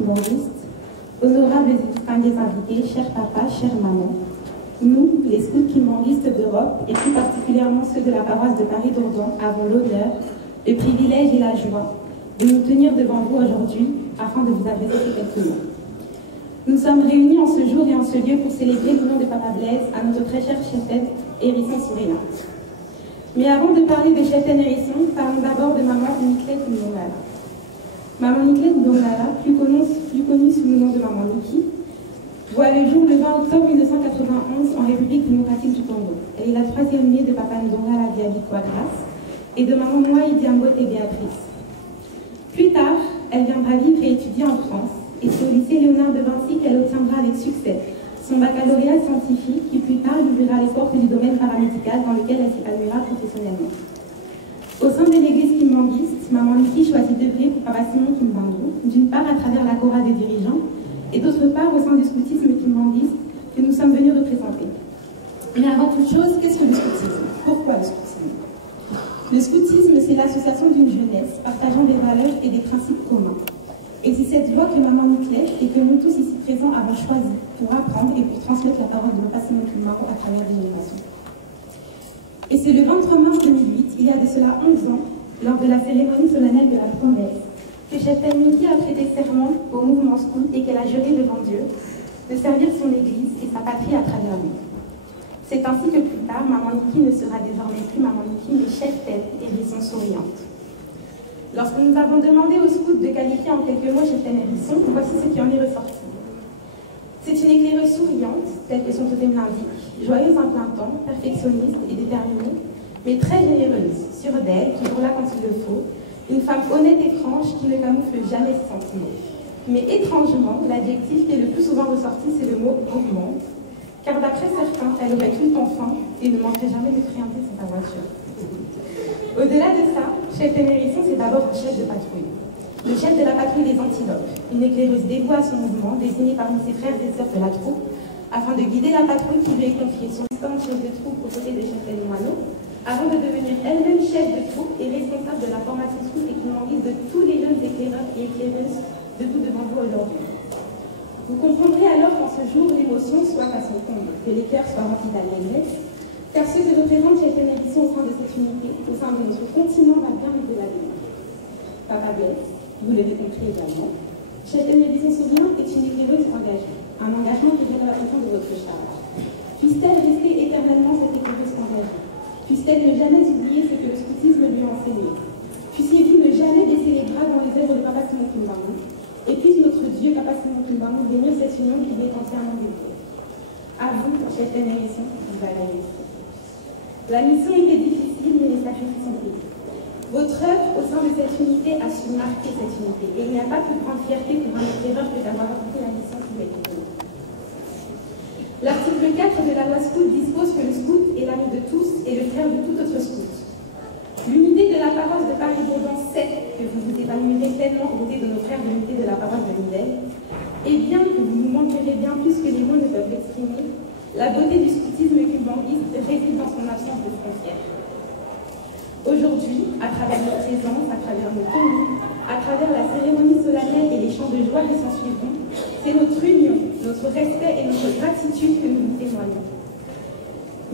Kimbangiste, honorables et distingués invités, chers papas, chères mamans, nous, les scouts kimbanguistes d'Europe, et plus particulièrement ceux de la paroisse de Paris-Dourdan, avons l'honneur, le privilège et la joie de nous tenir devant vous aujourd'hui afin de vous adresser ces quelques mots. Nous sommes réunis en ce jour et en ce lieu pour célébrer le nom de Papa Blaise à notre très chère cheftaine Hérisson souriante. Mais avant de parler de cheftaine Hérisson, parlons d'abord de maman Niclette Ndongala. Maman Niclette Ndongala, plus connue sous le nom de Maman Niki, voit le jour le 20 octobre 1991 en République démocratique du Congo. Elle est la troisième née de Papa Ndongala Diaby Quadras et de Maman Mwai Diambote et Béatrice. Plus tard, elle viendra vivre et étudier en France, et c'est au lycée Léonard de Vinci qu'elle obtiendra avec succès son baccalauréat scientifique qui plus tard lui ouvrira les portes du domaine paramédical dans lequel elle s'épanouira professionnellement. Au sein de l'église kimbanguiste, Maman Niki choisit d'œuvrer pour Papa Simon Kimbangu, d'une part à travers la chorale des dirigeants, et d'autre part au sein du scoutisme kimbanguiste que nous sommes venus représenter. Mais avant toute chose, qu'est-ce que le scoutisme? Pourquoi le scoutisme? Le scoutisme, c'est l'association d'une jeunesse partageant des valeurs et des principes communs. Et c'est cette voie que Maman Niclette et que nous tous ici présents avons choisi pour apprendre et pour transmettre la parole de Papa Simon Kimbangu à travers des générations. Et c'est le 23 mars 2008, il y a de cela 11 ans, lors de la cérémonie solennelle de la promesse, que cheftaine Niki a prêté serment au mouvement scout et qu'elle a juré devant Dieu de servir son église et sa patrie à travers lui. C'est ainsi que plus tard, Maman Niki ne sera désormais plus Maman Niki, mais cheftaine Hérisson souriante. Lorsque nous avons demandé aux scouts de qualifier en quelques mots cheftaine Hérisson, voici ce qui en est ressorti. C'est une éclaireuse souriante, telle que son totem l'indique, joyeuse en plein temps, perfectionniste et déterminée, mais très généreuse, sûre d'elle, toujours là quand il le faut, une femme honnête et franche qui ne camoufle jamais ses sentiments. Mais étrangement, l'adjectif qui est le plus souvent ressorti, c'est le mot gourmand, car d'après certains, elle aurait tout le temps faim et ne manquerait jamais de friandises dans sa voiture. Au-delà de ça, cheftaine Hérisson, c'est d'abord un chef de patrouille. Le chef de la patrouille des Antilopes, une éclaireuse dévouée à son mouvement, désignée parmi ses frères et sœurs de la troupe, afin de guider la patrouille qui lui est confiée, son assistant chef de troupe aux côtés de cheftaine Moineau, avant de devenir elle-même chef de troupe et responsable de la formation scout et kimbanguiste de tous les jeunes éclaireurs et éclaireuses debout devant vous aujourd'hui. Vous comprendrez alors qu'en ce jour, l'émotion soit à son comble, que les cœurs soient remplis d'allégresse, car ce que représente cheftaine Hérisson au sein de cette unité, au sein de notre continent, va bien au-delà de nous. Papa Blaise, vous l'avez compris également, cheftaine Hérisson souriante est une éclaireuse engagée, un engagement qui vient de la façon de votre charge. Puisse-t-elle rester éternellement cette éclaireuse engagée? Puisse-t-elle ne jamais oublier ce que le scoutisme lui a enseigné? Puissiez-vous ne jamais baisser les bras dans les œuvres de Papa Simon Kimbangu? Et puisse notre Dieu, Papa Simon Kimbangu, bénir cette union qui lui est entièrement dédiée. À vous, cheftaine Hérisson, vous allez réussir. La mission était difficile, mais les sacrifices sont payés. Votre œuvre au sein de cette unité a su marquer cette unité. Et il n'y a pas plus grande fierté pour un éclaireur que d'avoir accompli la mission qui lui a été donnée. L'article 4 de la loi scout dispose que le scout est l'ami de tous et le frère de tout autre scout. L'unité de la paroisse de Paris-Dourdan sait que vous vous épanouirez pleinement aux côtés de nos frères de l'unité de la paroisse de Nivelles. Et bien que vous nous manquerez bien plus que les mots ne peuvent l'exprimer, la beauté du scoutisme kimbanguiste réside dans son absence de frontières. Aujourd'hui, à travers notre présence, à travers nos tenues, à travers la cérémonie solennelle et les chants de joie qui s'en suivront, c'est notre union, notre respect et notre gratitude que nous vous témoignons.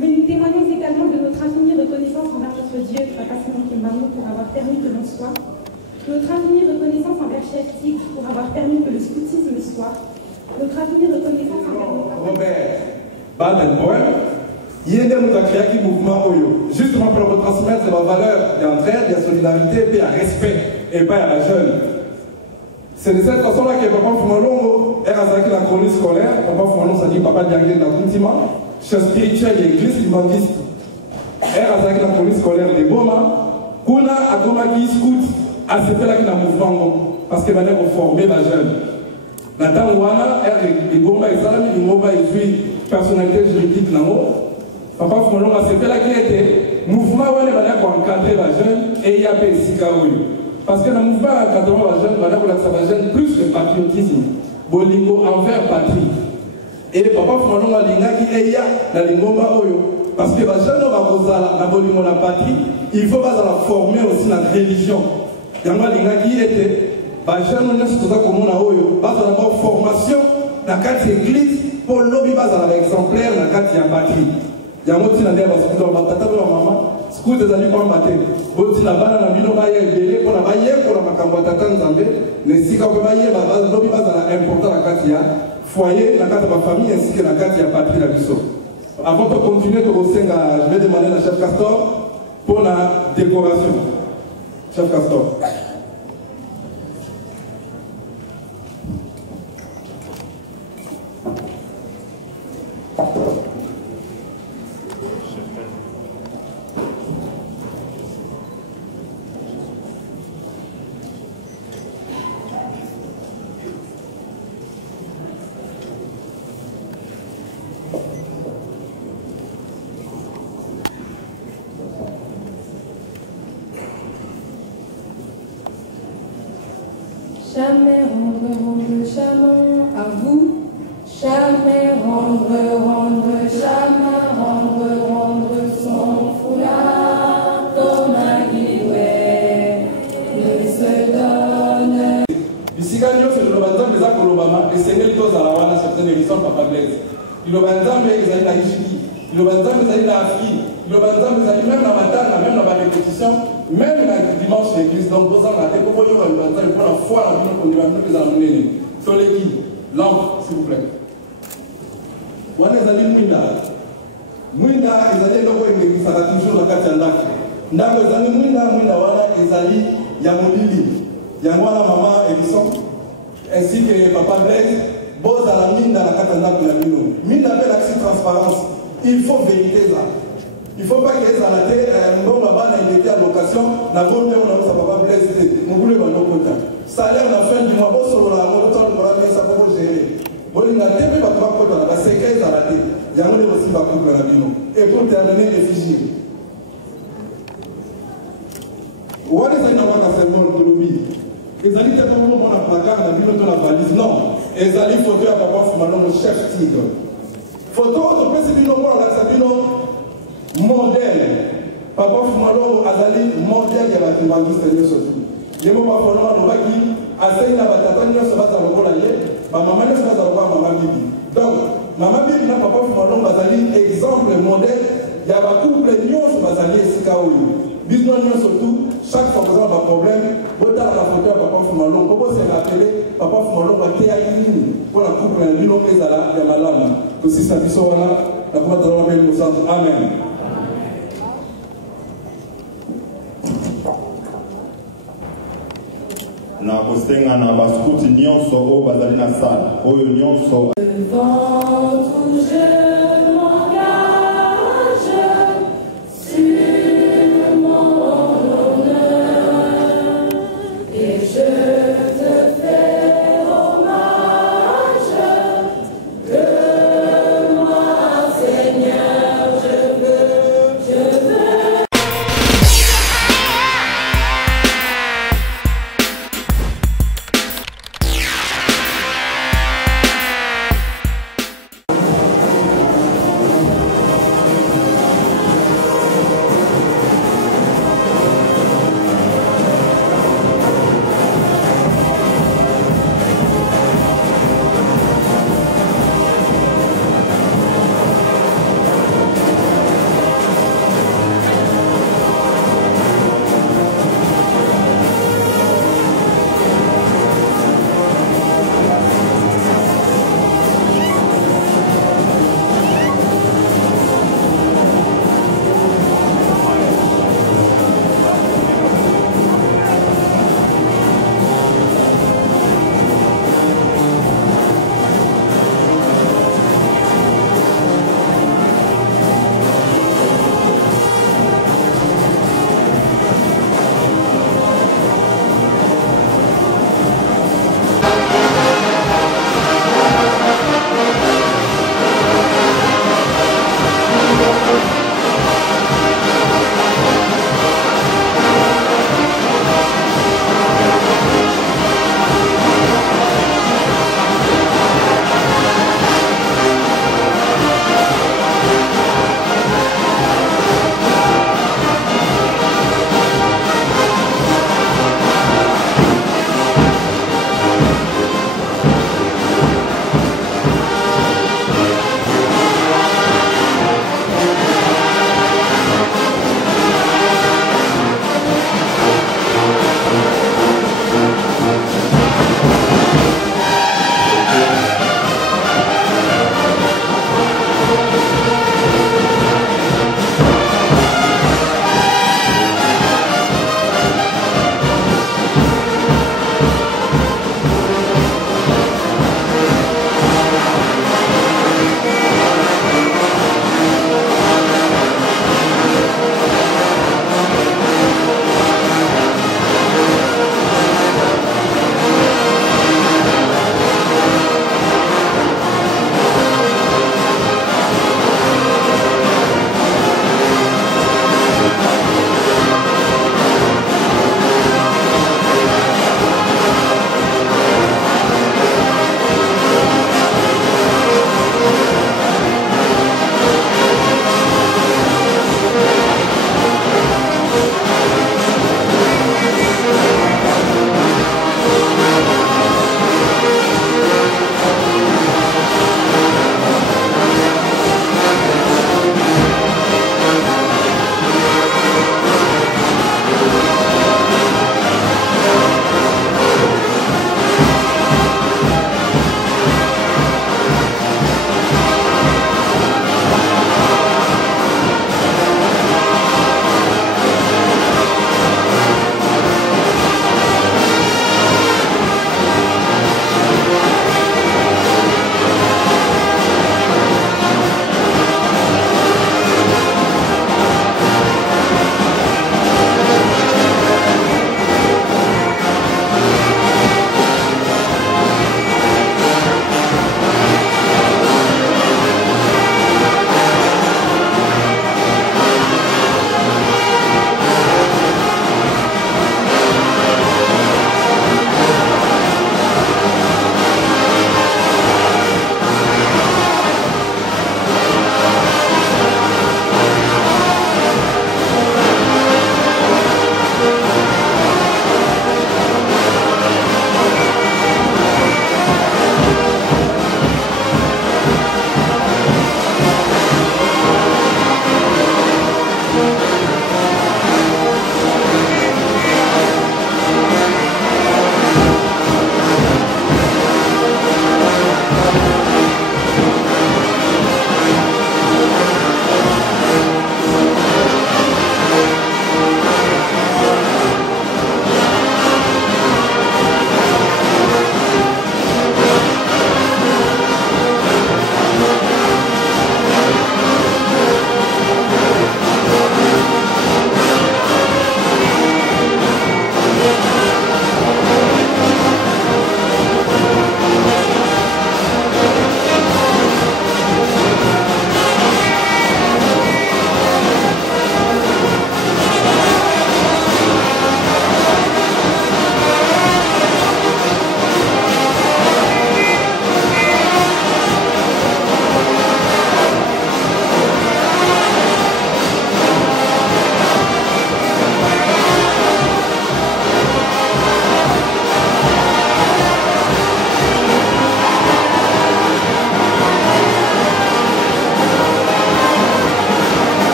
Mais nous témoignons également de notre infinie reconnaissance envers notre Dieu, Papa Simon Kimbangu, pour avoir permis que l'on soit, notre infinie reconnaissance envers Chef Tigre pour avoir permis que le scoutisme soit, notre infinie reconnaissance envers nos parents. Baden-Powell, il y a des mouvements justement pour retransmettre la valeur d'entraide, de solidarité et de respect et pas à la jeune. C'est de cette façon-là que Papa Fumalo est avec la colonie scolaire. Papa Fumalo, ça dit Papa Diangué dans le continent, chef spirituel de l'église kimbanguiste. Et avec la colonie scolaire de Boma, Kuna a Gomaki scout à ce fait-là qu'il y a un mouvement parce que maintenant on forme la jeune. Nathan Wana, et Boma et Salami, il m'a dit personnalité juridique là-haut. Papa Fumalo a ce fait-là qu'il était mouvement où on est pour encadrer la jeune et il y a des Sikaoui. Parce que le mouvement encadrement la jeune, la jeune plus le patriotisme, bolingo envers patrie. Et Papa Fumalo a dit qu'il y a dans les moments parce que la jeune va bolingo la patrie, il faut pas la former aussi la religion. Il y a qui était jeune on est tout comme on a eu d'abord formation dans quatre églises pour lobby base à l'exemplaire dans quatre y a batterie y a moti na ndeba sikudo batata ba mama sikudo zali kwa matin boti na bana na bino ba yebele pour na ba ye pour na makambo tata nzambe ne sika ko ba ye ba lobby base à important na quatre ya foyer na quatre ba famille ainsi que na quatre ya patrie la biso. Avant de continuer je vais demander à chef Castor pour la décoration. Chef Castor. Jamais rendre chaman à vous. Jamais rendre, jamais rendre son foulard comme un guillouet ne se donne. Ici, quand nous faisons le banzam, les accords Obama, les seigneurs tous à la wana certaines émissions Papa Blaise. Le banzam, les amis la Ishiki. Le banzam, les amis la Afri. Le banzam, les amis même la matane, même la répétition. Même la dimanche l'église, donc vous en avez pour vous pour la foi, la vie qu'on va plus amener. Soleil, lampe, s'il vous plaît. Wana ezali mwinda. Mwinda ezali loko ngeli saka toujours na kati ya ndako. Ndako ezali mwinda wana ezali ya molili. Ya mwana mama Edison ainsi que papa Blaise boza la minda na kati ya ndako na bino. Minda pe la transparence. Il faut vérité ça. Il ne faut pas que ça ait été à location, n'a pas on a papa Blaise, nous voulons un autre salaire à la fin du mois, on a un autre ça pour gérer. On a un pas trois côtés, la séquence à la tête. Il y a un aussi va couper la bino. Et pour terminer, réfugiés. Où est-ce que nous avons un symbole de l'oubli? Les alliés de mon placard, la bino de la valise. Non. Les alliés photo à papa Fumano, le chef tigre. Photo, on peut se dire non, on a Sabino. Modèle. Papa Fumalo Azali, modèle de la Timbangiste de Sotou. Les moments où on a dit, Azali n'a pas tatani, on se va à l'envolayer, ma maman ne se va à voir maman Bibi. Donc, maman Bibi n'a Papa Fumalo Azali, exemple, modèle, il y a un couple de nions sur Azali et Sikaoui. Business nions surtout, chaque fois que vous avez un problème, vous avez la photo à Papa Fumalo, comment c'est rappelé, Papa Fumalo va théâtrer pour la couple de nions et Zala, il y a malade. Que si ça dit ça, la commande de l'homme nous centre. Amen. Na kosenga na baskuti nyonso oyo bazali na sala oyo nyonso Devant tout je m'engage sur mon honneur et je te fais hommage que moi Seigneur je veux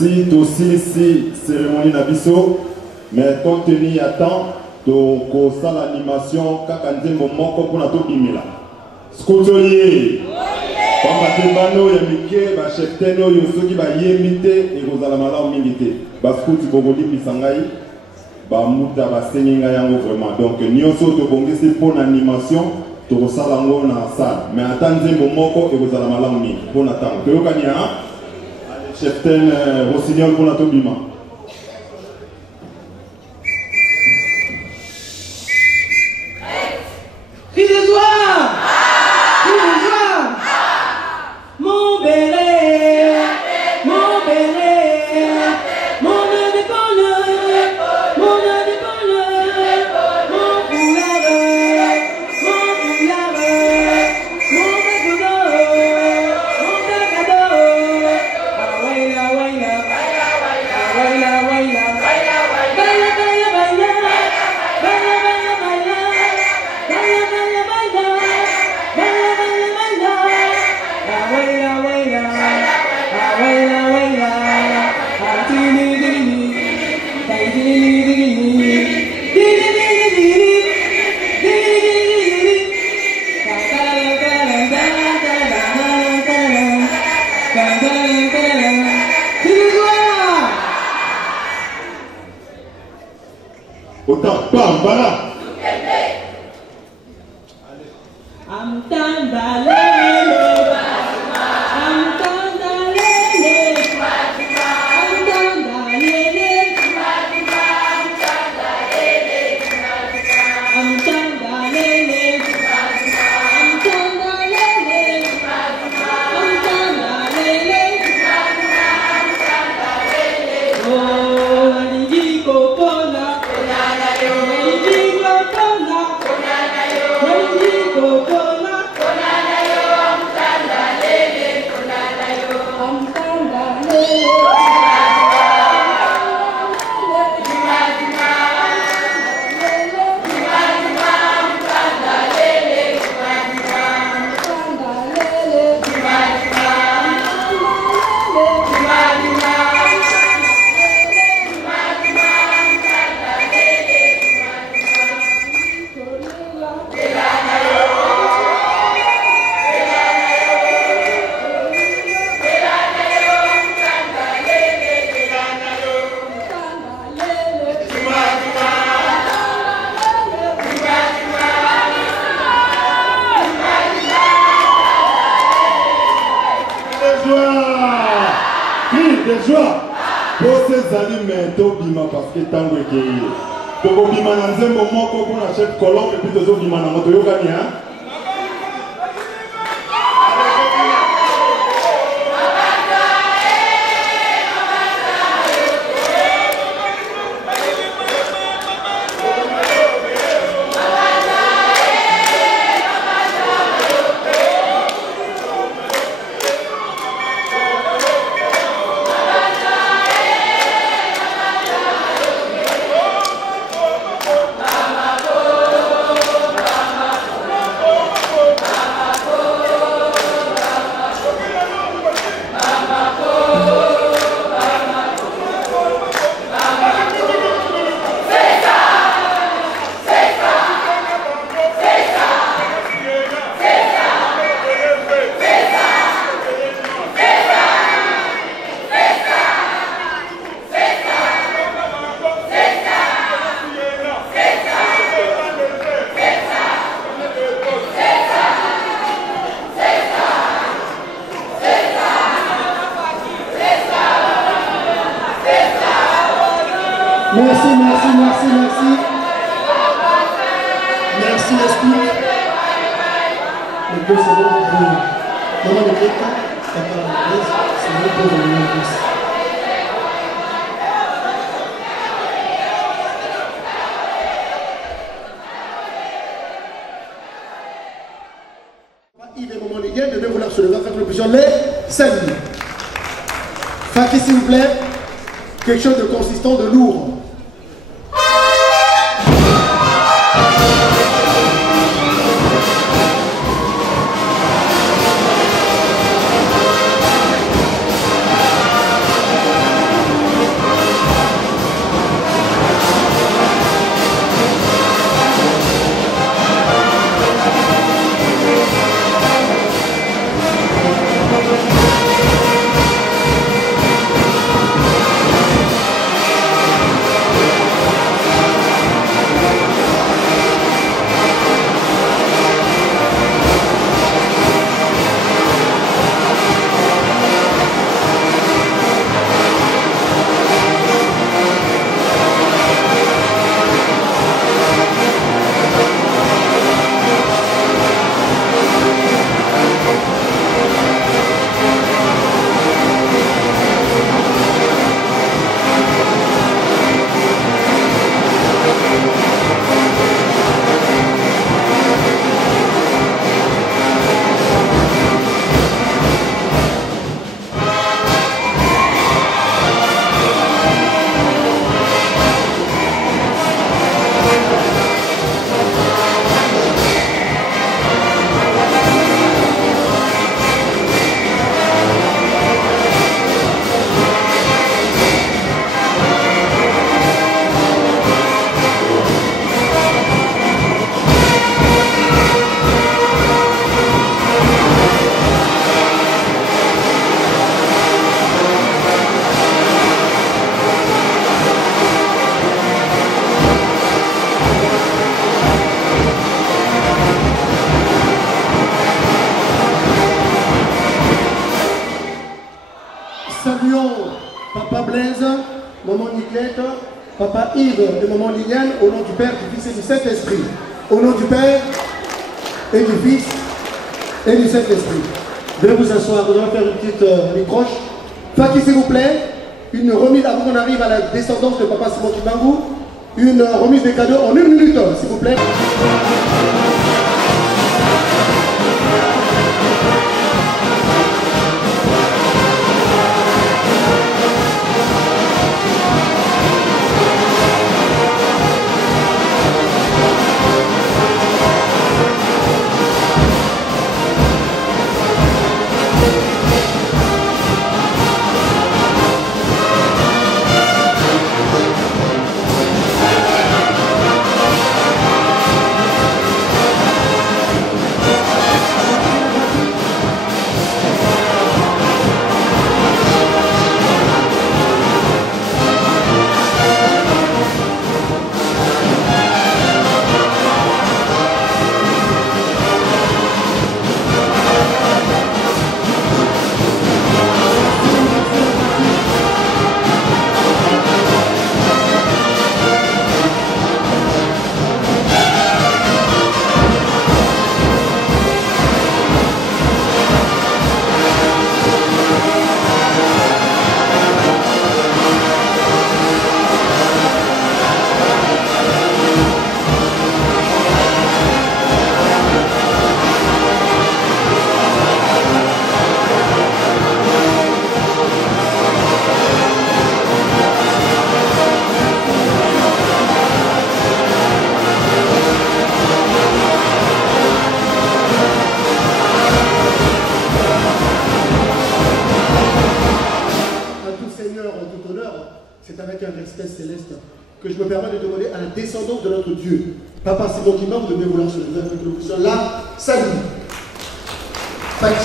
merci aussi ici cérémonie Nabiso, mais compte tenu à temps, donc ça l'animation kakandembo moko pour na to bimila. Skotolier. Pamba tebano ya mike ba chepteno yo soki ba yemite et kozala malamu mingite. Ba skuti bogoli bisangai ba muta ba seninga yango vraiment. Donc nyonso to bongisi pour animation to sala ngo na salle. Mais attendez moko et kozala malamu mingi pour na temps. To yokani ha chepten Rossignol pour na to bima. Crie de joie! Crie de joie! Mon béret, mon béret, mon indépendant, mon indépendant, mon foulard, mon tacado, awaila, awaila, awaila, awaila, baila, baila, baila, baila, baila, baila. Autant, bam, voilà. De joie pour ces aliments d'obima parce que tango ekeye toko bima na nzembo moko pour na chef colombe et puis tozo bima na moto yokani hein. Merci, merci, merci, merci. Merci l'esprit. Le beau c'est bon pour vous. Maman de quelqu'un, papa la place, c'est bon pour vous. Yves et Maman Liguet devait vouloir se lever avec le plusieurs les saluer. Faki s'il vous plaît, quelque chose de consistant, de lourd. maman Nicolette, papa Yves et maman Liliane, au nom du Père, du Fils et du Saint-Esprit. Au nom du Père et du Fils et du Saint-Esprit. Veuillez vous asseoir, nous allons faire une petite microche. Faki, s'il vous plaît, une remise avant qu'on arrive à la descendance de papa Simon Kimbangu. Une remise des cadeaux en 1 minute, s'il vous plaît. C'est avec un respect céleste que je me permets de demander à la descendance de notre Dieu, Papa Simon Kimbangu, de bien vouloir se lever avec le pousseur là, salut. Faki.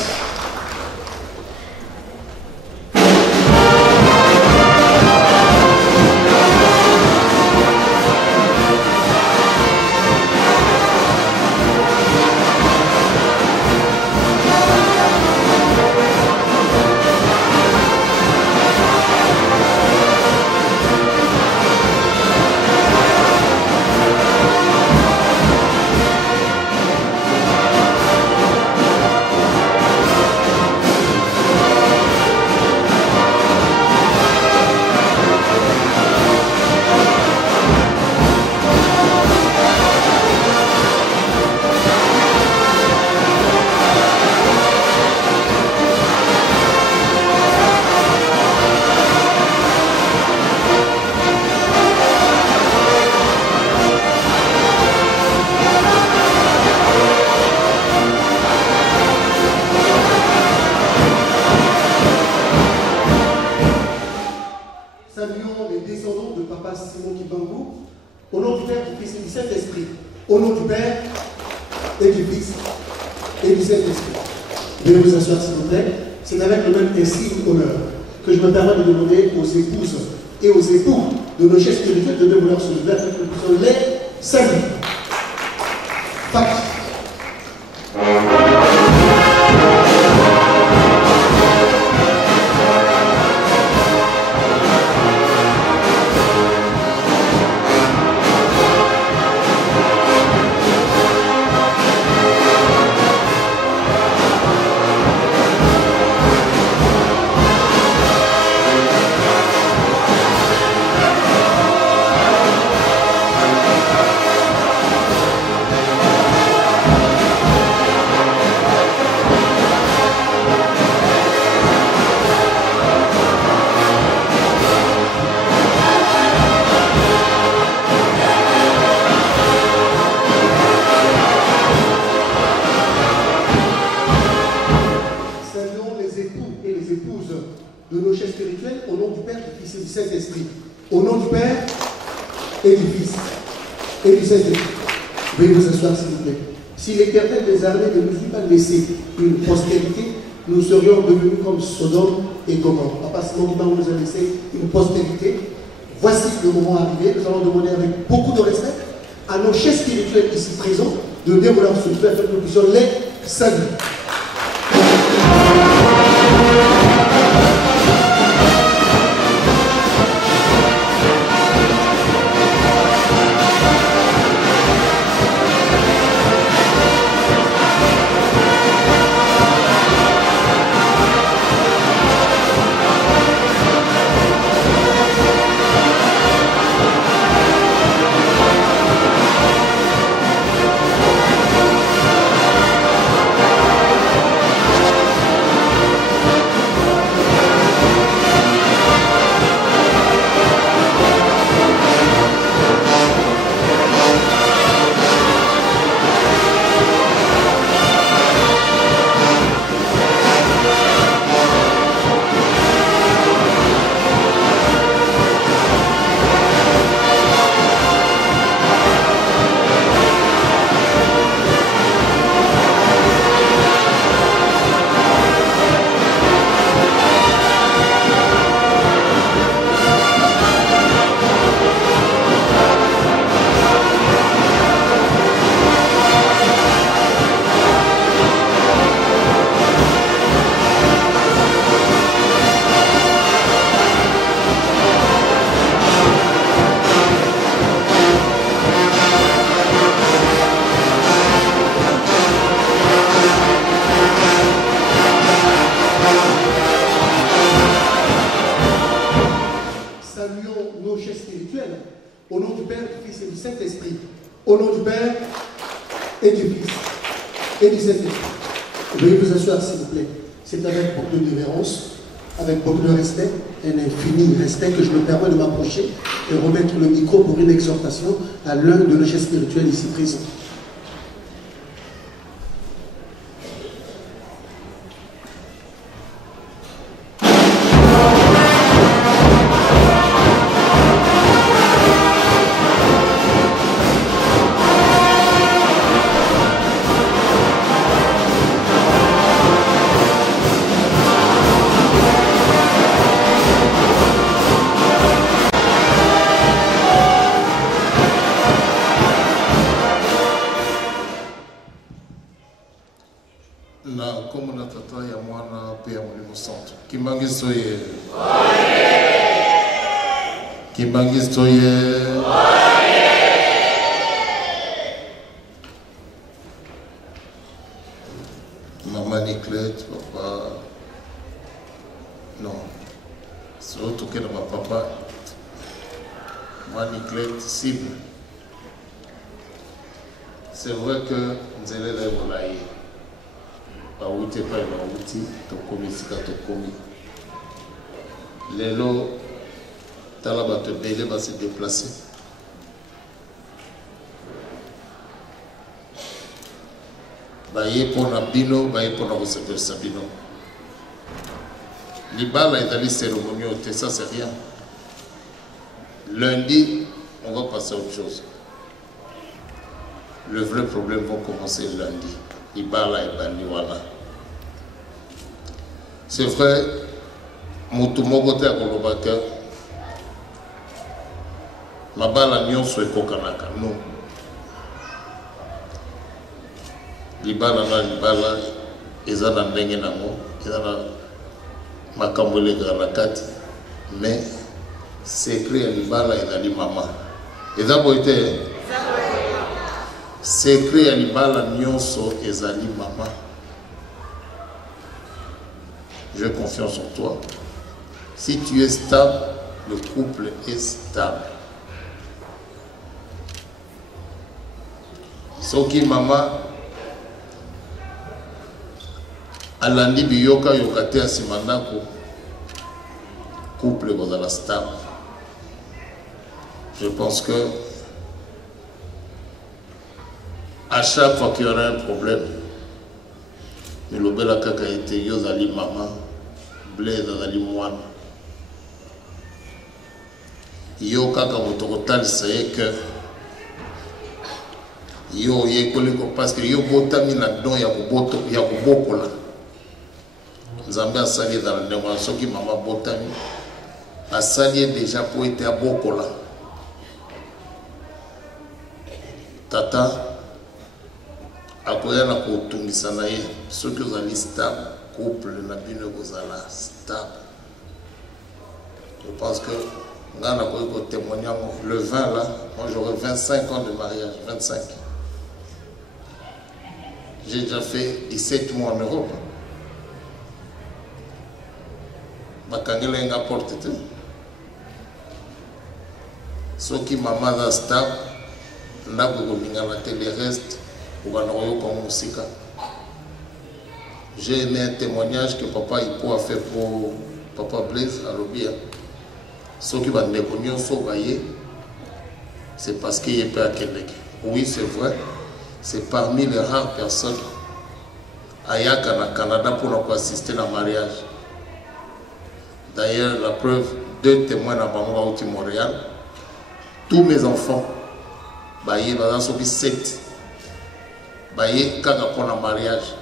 Saluons les descendants de Papa Simon Kimbangu, au nom du Père, du Fils et du Saint-Esprit. Au nom du Père et du Fils et du Saint-Esprit. Veuillez vous asseoir, s'il vous plaît. C'est avec le même insigne honneur que je me permets de demander aux épouses et aux époux de nos chefs spirituels de vouloir se lever avec le plus les saluts. Faki. De nos chefs spirituels, au nom du Père, du Fils et du Saint-Esprit. Au nom du Père et du Fils et du Saint-Esprit. Veuillez vous asseoir, s'il vous plaît. Si l'Éternel des armées ne nous eût pas laissé une postérité, nous serions devenus comme Sodome et Gomorrhe. Papa Simon Kimbangu nous a laissé une postérité. Voici le moment arrivé. Nous allons demander avec beaucoup de respect à nos chefs spirituels ici présents de bien vouloir se faire que nous puissions les saluer. saluons nos chefs spirituels. Au nom du Père, du Fils et du Saint-Esprit. Au nom du Père et du Fils et du Saint-Esprit. Veuillez vous asseoir, s'il vous plaît. C'est avec beaucoup de révérence, avec beaucoup de respect, un infini respect que je me permets de m'approcher et remettre le micro pour une exhortation à l'un de nos chefs spirituels ici présents. Maman Niclette, papa. Non. C'est autre que dans ma papa. Maman Niclette, cible. C'est vrai que nous allons aller au laïe. Baouti pas baouti, tokomi sika tokomi. Lelo, tala ba te belé va se déplacer. Baye pour la bino, baye pour la receveur sabino. Libala est allé cérémonieux, ça c'est rien. Lundi, on va passer à autre chose. Le vrai problème va commencer lundi. Libala et Baniwala. C'est vrai, Moutumogote à Kolobaka, Mabala Nyonso et Kokanaka, non. Libala na libala, ezana ndenge nango, ezana makambole granakati, mais secret à libala ezali mama. Ezabo ete secret à libala nyonso ezali mama. J'ai confiance en toi. Si tu es stable, le couple est stable. Soki mama alandi biyoka yokate asimandako, couple kozala stable. Je pense que à chaque fois qu'il y aura un problème, milobela kaka ete yo zali mama, blaise zali mwana. Yo kaka motokotalisa ye que yo yekoliko parce que yo botami na don ya kobokola. Nzambe asali dans le ndenge soki mama botami asali déjà pour ete abokola. Tata akoya na kotungisa na ye soki ozali stable, couple na bino kozala stable. Je pense que ngana koyiko témoigner le 20 là, moi j'aurai 25 ans de mariage, 25. J'ai déjà fait 17 mois en Europe. Bakangela nga porte te. Soki mama za stable, ndako kolinga na télé reste. J'ai aimé un témoignage que papa Iko a fait pour papa Blaise à l'Obia. Ce qui va nous connaître, c'est parce qu'il est pas à Québec. Oui, c'est vrai. C'est parmi les rares personnes à Yaka, au Canada, pour assister à un mariage. D'ailleurs, la preuve, 2 témoins à Bamouaouti, Montréal. Tous mes enfants, ils sont 7. Baye kaka pour le mariage.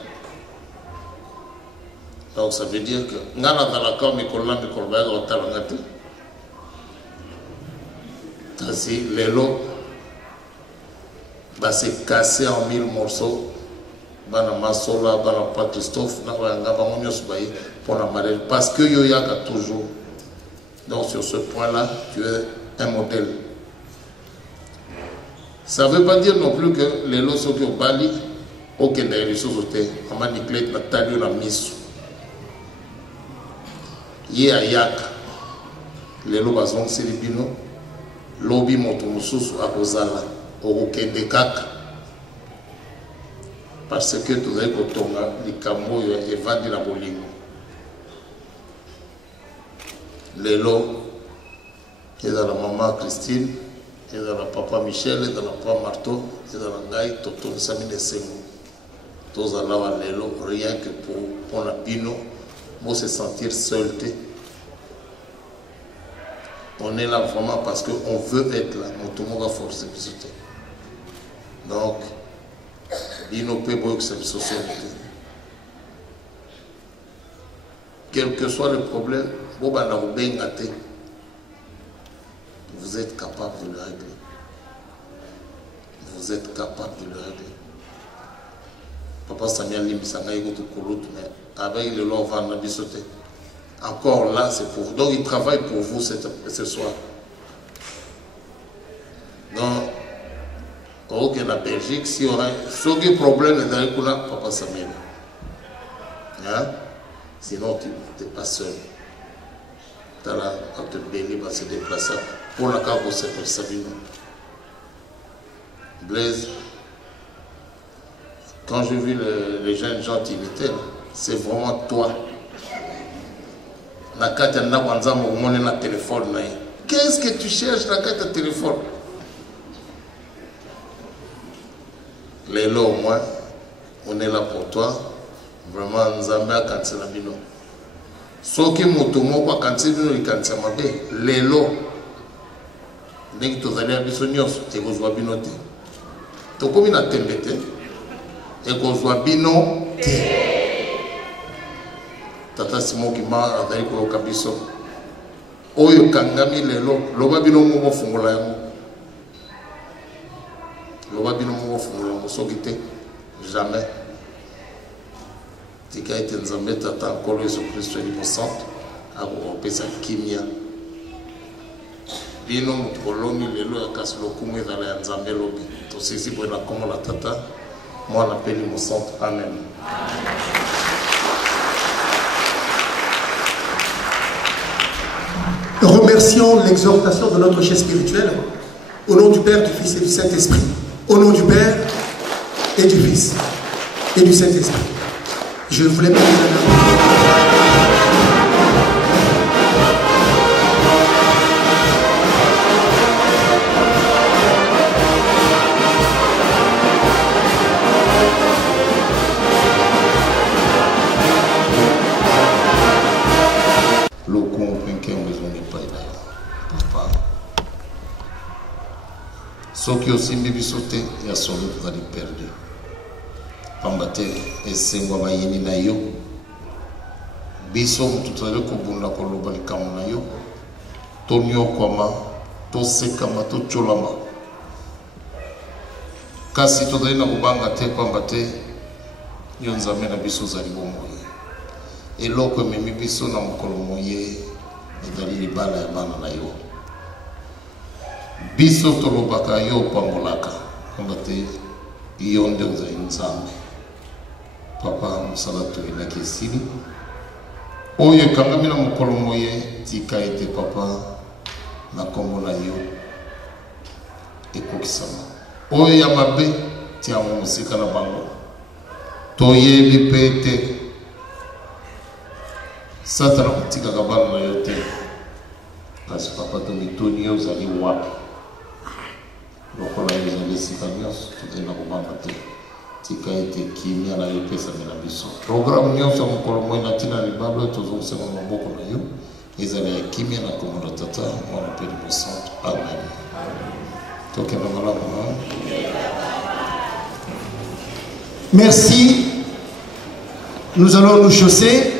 Donc ça veut dire que ngana dans la corps mikola mikolba au talangate. Kasi lelo bah c'est cassé en 1000 morceaux. Bana masola bana pas Christophe na nga ba monyos baye pour le mariage parce que yo yaka toujours. Donc sur ce point-là, tu es un modèle. Ça ne veut pas dire non plus que les lots sont au Bali, aucun des ressources étaient. Maman Niclette n'a pas eu la mise. Il y a Yaka. lelo bazongiseli bino lobi moto mosusu akozala okokende kaka parce que tozali kotonga likambo oyo evandi na bolingo. Lelo ezala mama Christine, ezala papa Michel, ezala papa Marteau, ezala ngai totonisami na esengo tozala wa lelo rien que pour la bino pour se sentir seul. On est là vraiment parce qu'on veut être là. Tout le monde va forcer. Donc, il ne peut pas que cette société. Quel que soit le problème, vous êtes capable de le régler. Vous êtes capable de le régler. Papa Samuel Limisanga est mais avec le long van bisoté. Encore là, c'est pour vous. Donc, il travaille pour vous ce soir. Donc, au la Belgique, si on a un problème dans le coup là, Papa Samuel. Hein? Sinon, tu n'es pas seul. Tu as là, quand tu es libre à se déplacer. Pour la carte, c'est pour Sabine. Blaise, quand j'ai vu les jeunes gens t'imiter, c'est vraiment toi. La carte na téléphone. Qu'est-ce que tu cherches la carte de téléphone? Les lots, au moins, on est là pour toi. Vraiment, nous avons un cancer. Ce qui est motomo, quoi, cancer, nous avons un cancer. Les lots, dès que tu as allé à Bissonios, tu vas voir binoté. Tu as combien de temps? Et tu vas voir binoté. Tata Simon qui m'a adhéré pour le cabisso. Oyo kangami lelo, loba bino mo fungola yango. Loba bino mo fungola yango sokite jamais. Tika ete nzambe tata nkolo Yesu Kristo ni posante akopesa kimia. Bino mutolongi lelo ya kasilo kumwe dala ya nzambe lobi. Tosisi bwana komo la tata, moi l'appelle mo centre. Amen. Remercions l'exhortation de notre chef spirituel au nom du Père, du Fils et du Saint-Esprit. Au nom du Père et du Fils et du Saint-Esprit. Je voulais pas ceux qui aussi me sauté, il y a son autre qui va perdu. Pambate, et c'est moi qui vais na yo. Biso, tout à l'heure, qu'on a colobé le camon yo. Tonio Kwama, to sekama, to cholama. Kasi to d'ailleurs na kubanga te pambate, yon zamena biso zali bomoye. Et l'autre memi biso na mokolomoye, et dali libala ya bana na yo. Biso tolobaka yo pambolaka pambate yonde uzali nzambe papa musala toyinaki esili oyo ekangami na mokolo moye tika ete papa na kombo na yo ekokisama oyo ya mabe tiango mosika na bango toyebi mpe ete satana kotikaka bana na yo te kasi papa tomitoni yo ozali wapi lokola ezali esika nyonso tozali na kobanga te tika ete kimia na yo epesami na biso programme nyonso ya mokolo moi na ntina libala oyo tozongisaka na maboko na yo ezali ya kimia na kombo na tata mwana mpe limosante. Amen. Tokenda malamu. Merci. Nous allons nous chausser.